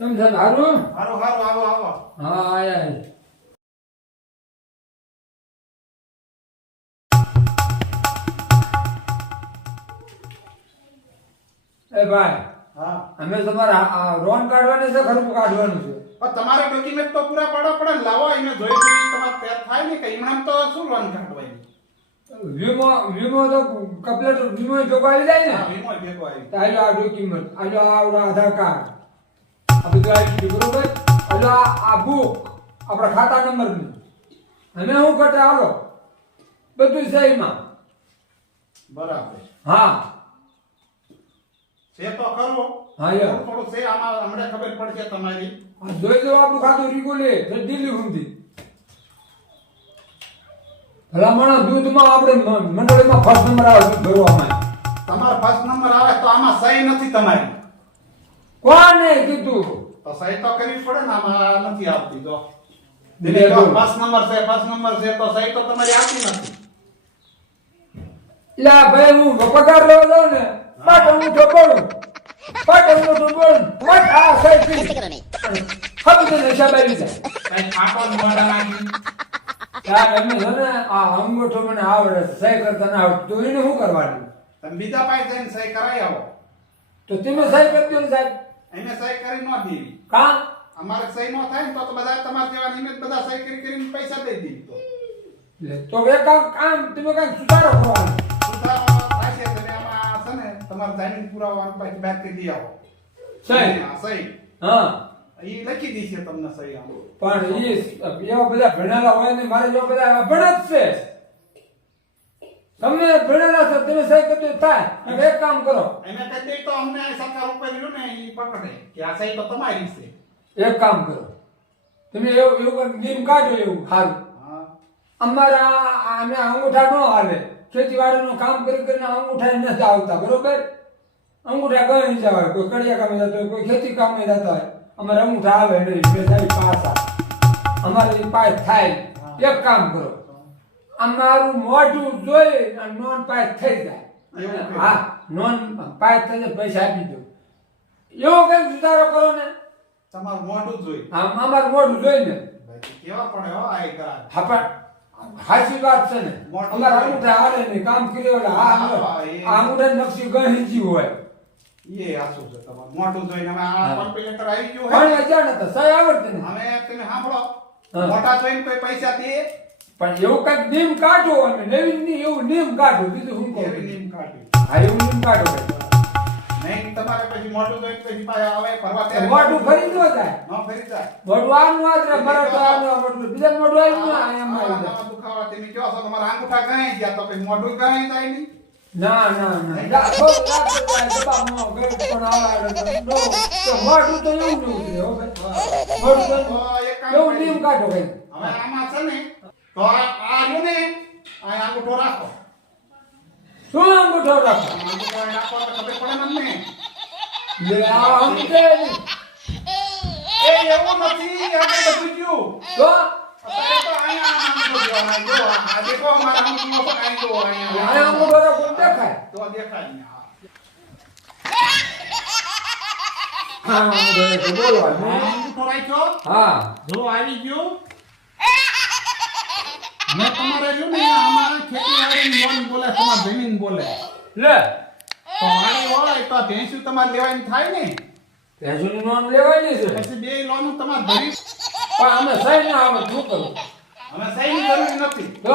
તમે સાહેબ હારું હારો હારો આવો આવો. હા આયા એ ભાઈ હા અમે તમારા લોન કાઢવાની છે ખરું કાઢવાનું છે પણ તમારે ડોક્યુમેન્ટ તો પૂરા પાડવા પડે ને. લાવો એને જોઈ જોઈ તમારે પેર થાય ને કે હમણાં તો શું લોન કાઢવાની. વીમો તો કમ્પ્લીટ વીમો ભેગો આવી જાય ને હા વીમો ભેગો આવી. તો આજો આ ડોક્યુમેન્ટ આજો આ આધાર કાર્ડ આ બધું આવી ગયું બરોબર આજો આ બુક આપણા ખાતા નંબરની અને હું કટે આવો બધું છે એમાં બરાબર હા છે તો ખરો. હા યાર થોડું છે આમાં હમણાં ખબર પડશે તમારી. આ જોઈ દો આપણું ખાતું રીગોલે દિલ્હી સુધી ભલામણ દૂધમાં આપણે મંડળીમાં ફર્સ્ટ નંબર આવે દૂધ ભરવામાં તમારો ફર્સ્ટ નંબર આવે તો આમાં સહી નથી તમારી. કોને કીધું તો સહી તો કરવી પડે ને. આમાં નથી આવતી તો લે ફર્સ્ટ નંબર છે તો સહી તો તમારી આવતી નથી. લા ભાઈ હું પગાર લેવા જાઉં ને પાટ હું તો બોલું વટ આ સહી પી હબ તો નશા બારી જાય કઈ ખાટો જ મોઢા નાખી. યાર એમને છે ને આ અંગૂઠો મને આવડે છે, સહી કરતા ના આવડે તો એને શું કરવાનું તમે બીજા પાસે જઈને સહી કરાવી આવો. તો તમે સહી કરી દો ને સાહેબ એને સહી કરી ન દેવી. કા અમારે સહી ન થાય ને તો બધા તમારા જેવા નિયમિત બધા સહી કરીને પૈસા દઈ દેવી. તો તો એક કામ તમે કઈ સુધારો કરવાનો સુધારો થાય છે. તમે આમાં છે ને તમારે જામીન પુરાવાનો પછી બાદ કરી દઈ આવો. સહી હા, સહી હા ઈ લખી દેશે તમને સહી આમ. પણ એવા બધા ભણેલા હોય ને મારે જેવા બધા અભણ જ છે તમે ભણેલા છો તમે સહી કરતો થાય અને એક કામ કરો એને કહી દઈ તો અમને સરકાર ઉપર રહ્યું ને ઈ પકડે કે આ સહી તો તમારી છે. એક કામ કરો તમે એવું નિયમ કાઢો એવું સારું હા અમારા અમે અંગૂઠા ન હાલે ખેતીવાડીનું કામ કરીને અંગૂઠા નથી આવતા બરોબર અંગૂઠા કઈ જવાય કોઈ કડિયા કામે જતો હોય કોઈ ખેતી કામે જતા હોય અમારે અંગૂઠા આવે નહીં બે સારી પાસા અમારે એ પાસ થાય એક કામ કરો અમારું મોઢું જોઈ અને નોન પાસ થઈ જાય હા નોન પાસ થઈ જાય પૈસા આપી દો એવો કઈ સુધારો કરો ને તમારું મોઢું જોઈ. આમ અમારું મોઢું જોઈને કેવા પડે હો આ એક રાત. હા પણ હાચી વાત છે ને મોઢું અમારા જોઈ. અંગૂઠા હાલે ને કામ કર્યો એટલે આ અંગૂઠા નકશી ગણિજી હોય એ આસુ છે તમારું મોઢું જોઈને હવે આ કોમ્પ્યુટર આવી ગયું પણ હે. અજાણ હતા સહી આવડતી ને હવે તમે સાંભળો હા. મોટા જોઈને કોઈ પૈસા દે પણ એવું કઈક નિયમ કાઢો અને નવીન ની એવું નિયમ કાઢો બીજું શું એવી કહું નિયમ કાઢી. હા એવું નિયમ કાઢો ભાઈ નહીં તમારે પછી મોટું જોઈને પછી પાછા આવે ફરવા ત્યારે મોઢું ફરી ન જાય ન ફરી જાય. મોઢું આનું આજ રે મારા તો આનું આ મોઢું બીજા મોઢું આવી ના એમ આવી જાય આવા દુખાવા તમે કહો છો તમારા અંગૂઠા ગાઈ ગયા તો પછી મોઢું ગાઈ જાય નહીં. ના ના ના જા થોડું રાત જાય દબા નો ગઈ પણ આવે નો તો મોઢું તો એવું ન ઉતરે હો ભાઈ મોઢું તો તો એક કામ એવું કરીએ. નિયમ કાઢો ભાઈ હવે આમાં છે ને તો આ રહ્યું ને આ અંગૂઠો રાખો. શું અંગૂઠો રાખો આ અંગૂઠો અહીં રાખો એટલે ખબર પડે ને અમને. લે આ અંગૂઠે એ એવું નથી આપણે બધું ગયું. તો અત્યારે તો અહીંયા અંગૂઠો જોવાના. જો આ દેખો અમારા અંગૂઠો પણ અહીં જો અહીંયા. આ અંગૂઠો રાખો દેખાય તો દેખાય ને. હા. હા અંગૂઠો બોલો આ અંગૂઠો રાખ્યો. હા જો આવી ગયું. મેં તમારે રહ્યું ને અમારે ખેતીવાડીની લોન બોલે તમારે જમીન બોલે. લે તો વાડી હોય તો ભેંસું તમારે લેવાની થાય ને. ભેંસુની નોંધ લેવાની છે પછી બે લોન તમારે ભરી. પણ અમે સહી ના આવે શું કરું હવે સહીની જરૂર નથી. તો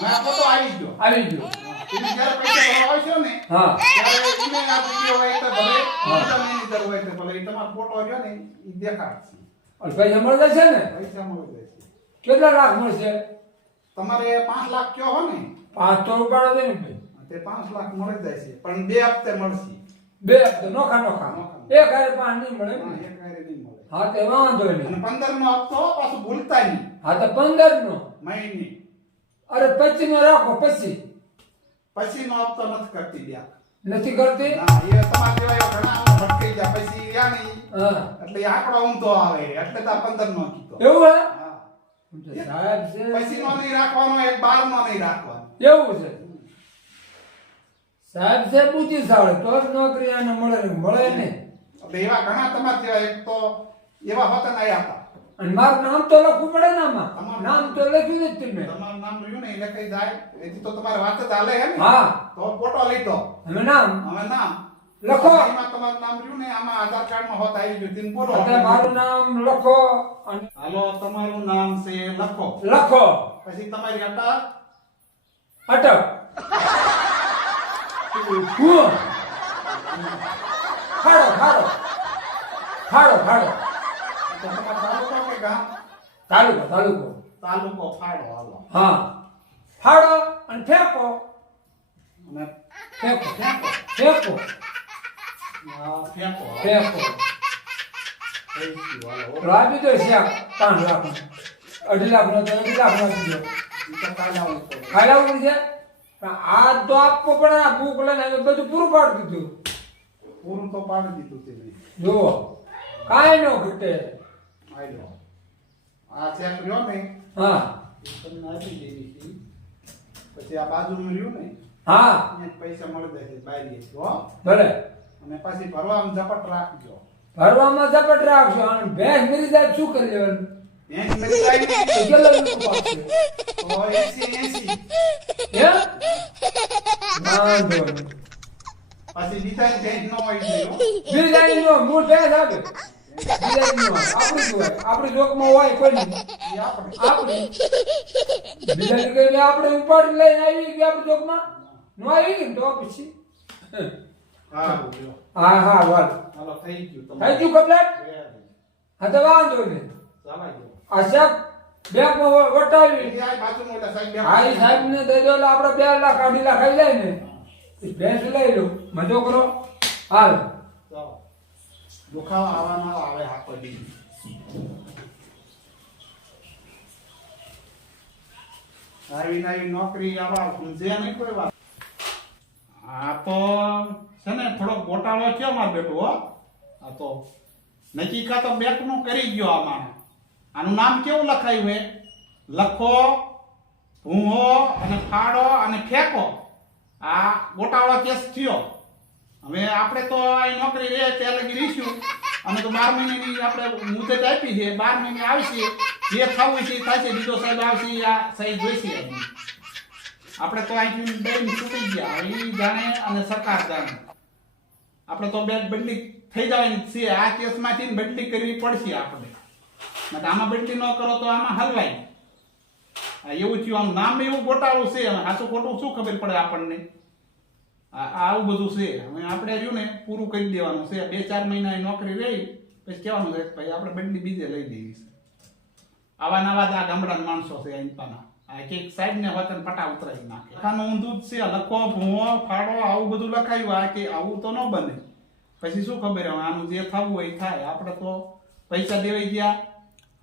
મેં આ ફોટો આવી ગયો. આવી ગયો તમે જ્યારે પૈસા ભરવા આવશો ને હા ત્યારે email આ વિડીયો હોય તો ભલે હા. બીજા મેનેજર હોય તો ભલે એ તમારો ફોટો રહ્યો ને એ દેખાડશે. અને પૈસા મળી જશે ને પૈસા મળી જશે. કેટલા લાખ મળશે તમારે 5 લાખ કયો હો ને 5 તો ઉપાડો દે ને ભાઈ તે 5 લાખ મળી જશે પણ 2 હપ્તે મળશે. બે હપ્તે નોખા નોખા એક હારે 5 નહીં મળે હા, ને. એક હારે નહીં મળે. હા તે વાંધો નહીં અને 15 નો હપ્તો પાછું ભૂલતા નહીં હા તો 15 નો મહિને. અરે 25 નો રાખો પછી પછી નો હપ્તો નથી કરતી બ્યાજ. નથી કરતી ના એ તમારા જેવા એવા ઘણા ભટકાઈ જાય પછી રહ્યા નહીં હા એટલે એ આંકડો ઊંધો આવે એટલે તો આ 15 નો કીધો. એવું હે હા. સાહેબ છે પછી નો નહીં રાખવાનો એક 12 નો નહીં રાખવાનો. એવું છે સાહેબ છે બુદ્ધિશાળી તો જ નોકરી આને મળે ને મળે ને એટલે એવા ઘણા તમારા જેવા એક તો એવા વતન આયા હતા. અને મારું નામ તો લખવું પડે ને આમાં. તમારું નામ તો લખ્યું જ તમે. તમારું નામ રહ્યું ને એટલે કઈ જાય એથી તો તમારે વાત જ હાલે હે ને. હા તો ફોટો લીધો હવે નામ હવે નામ લખો. એમાં તમારું નામ રહ્યું ને આમાં આધાર કાર્ડમાં હોત આવી ગયું તેમ બોલો. અત્યારે મારું નામ લખો અને હાલો તમારું નામ છે લખો. લખો પછી તમારી અટક અટક હું ખાડો ખાડો ખાડો ખાડો તો તમારો તાલુકો કે ગામ? તાલુકો તાલુકો તાલુકો ફાડો. હાલો હા ફાડો અને ફેંકો અને ફેંકો ફેંકો આ ફેંકો. ફેંકો થઈ ગયું. હાલો લાવી દો શેક 5 લાખ 2.5 લાખ નો તો 2.5 લાખ નો દીધો ઈ તો કાલે આવું પડે. ખાઈ લાવવું છે પણ આ તો આપવો પડે આ બુક લઈને હવે બધું પૂરું પાડી દીધું પૂરું તો પાડી દીધું તે મેં. જુઓ કાંઈ ન ઘટે આયલો આ ચેક રહ્યો ને હા એ તમને આપી દેવી છે. પછી આ બાજુનું રહ્યું ને હા એને પૈસા મળી જાય છે બારીએ હો. ભલે અને પછી ભરવામાં ઝપટ રાખજો. ભરવામાં ઝપટ રાખજો અને ભેંસ મરી જાય શું કરી લેવાનું ભેંસ મરી જાય ને તો કેટલો રૂપિયો પાકશે? તો 80 હે વાંધો નહીં. પછી બીજા ભેંસ ન હોય નહીં હો. બીજાની નો મૂળ ભેંસ આવે બીજાની નો આવે. આપણી જ હોય આપણી જોકમાં હોય કોઈ નહીં ઈ આપણે આપણી બીજાની કઈ આપણે ઉપાડી લઈને આવી ગઈ આપણી જોકમાં નો આવી ગઈ ને તો પછી હારું લ્યો. હા હા વાલ હાલો થઈ ગયું થઈ તમારું. ગયું કમ્પ્લેટ વેરી. હા તો વાંધો નહીં ચાલાઈ ગયો. આ સાહેબ બેંકમાં વટાવી ઈ આ બાજુનું ઓલા સાહેબ હા એ સાહેબ ને દઈ દો એટલે આપણે 2 લાખ 2.5 લાખ આવી જાય ને એ ભેંસ લઈ લો મજો કરો હાલ ચાલો. દુખાવા આવવાના આવે આખો દી. આવી નવી નોકરી આવા સમજે નહીં કોઈ વાત. આ તો છે ને થોડો ગોટાળો થયો માર બેટો હો. આ તો નક્કી કા તો બેંકનું કરી ગયો આમાં. આનું નામ કેવું લખાયું હે? લખો, ભૂંહો અને ફાડો અને ફેંકો. આ ગોટાળો કેસ થયો. હવે આપણે તો આ નોકરી રહે ત્યાં લગી રહીશું અમે તો 12 મહિનાની આપણે મુદત આપી છે. 12 મહિને આવશે જે થવું છે એ થશે. બીજો સાહેબ આવશે આ સહી જોઈશે એમની. આપણે તો અહીંથી બેન છૂટી ગયા હવે ઈ જાણે અને સરકાર જાણે. આપણે તો બેન બદલી થઈ જવાની છે. આ કેસમાંથી બદલી કરવી પડશે આપણે. નકર આમાં બદલી ન કરો તો આમાં હલવાય. આ એવું થયું આમ નામ એવું ગોટાળું છે. હવે સાચું ખોટું શું ખબર પડે આપણને? આવું બધું છે. હવે આપણે રહ્યું ને પૂરું કરી દેવાનું છે. 2-4 મહિના નોકરી રહી પછી કહેવાનું છે ભાઈ આપણે બદલી બીજે લઈ દેવી છે. આવા નવા જ આ ગામડાના માણસો છે અહીંના. આ એક સાઈડ ને વતન પટા ઉતરાવી નાખે. આનું ઊંધું જ છે. લખો, ભૂંવો, ફાડો આવું બધું લખાયું. આ કે આવું તો ન બને. પછી શું ખબર હવે આનું જે થવું હોય એ થાય. આપણે તો પૈસા દેવાઈ ગયા.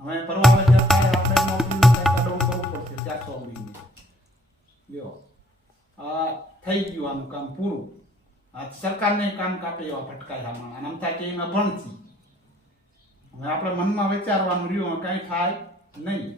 હવે પરવા વચ્ચે થાય આપણે નોકરીનું કંઈક અડવું કરવું પડશે 400 મહિને. લ્યો આ થઈ ગયું આનું કામ પૂરું. આ સરકારને કામ કાપે એવા ફટકાયા માણસ. અને અમથા કે એમાં ભણતી. હવે આપણે મનમાં વિચારવાનું રહ્યું કાંઈ થાય નહીં.